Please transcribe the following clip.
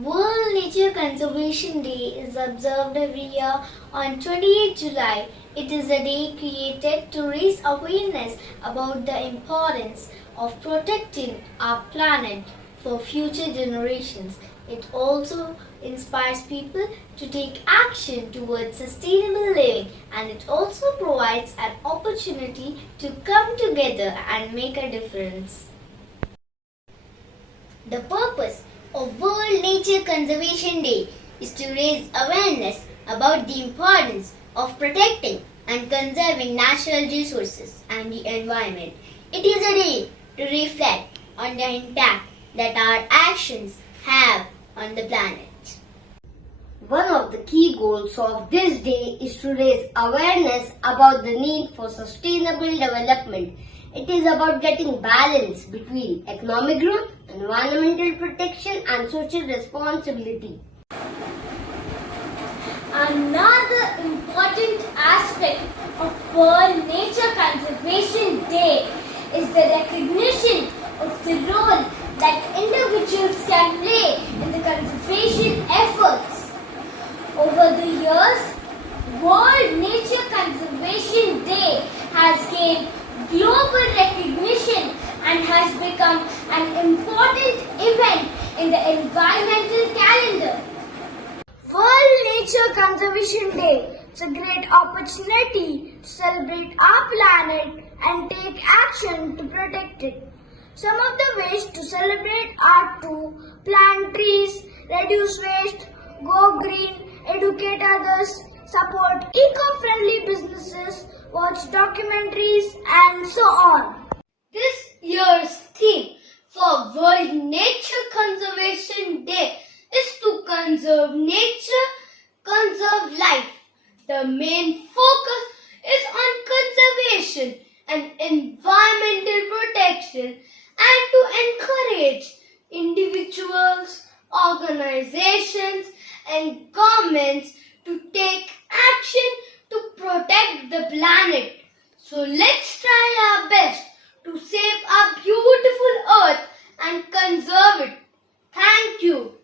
World Nature Conservation Day is observed every year on 28 July. It is a day created to raise awareness about the importance of protecting our planet for future generations. It also inspires people to take action towards sustainable living, and it also provides an opportunity to come together and make a difference. The purpose of World Nature Conservation Day is to raise awareness about the importance of protecting and conserving natural resources and the environment. It is a day to reflect on the impact that our actions have on the planet. One of the key goals of this day is to raise awareness about the need for sustainable development. It is about getting balance between economic growth, environmental protection, and social responsibility. Another important aspect of World Nature Conservation Day is the recognition of the role that individuals can play in the conservation efforts. Over the years, World Nature Conservation Day has gained global recognition and has become an important event in the environmental calendar. World Nature Conservation Day is a great opportunity to celebrate our planet and take action to protect it. Some of the ways to celebrate are to plant trees, reduce waste, go green, educate others, support eco-friendly businesses, watch documentaries, and so on. This year's theme for World Nature Conservation Day is to conserve nature, conserve life. The main focus is on conservation and environmental protection and to encourage individuals, organizations and governments to take action to protect the planet. So let's try our best to save our beautiful earth and conserve it. Thank you.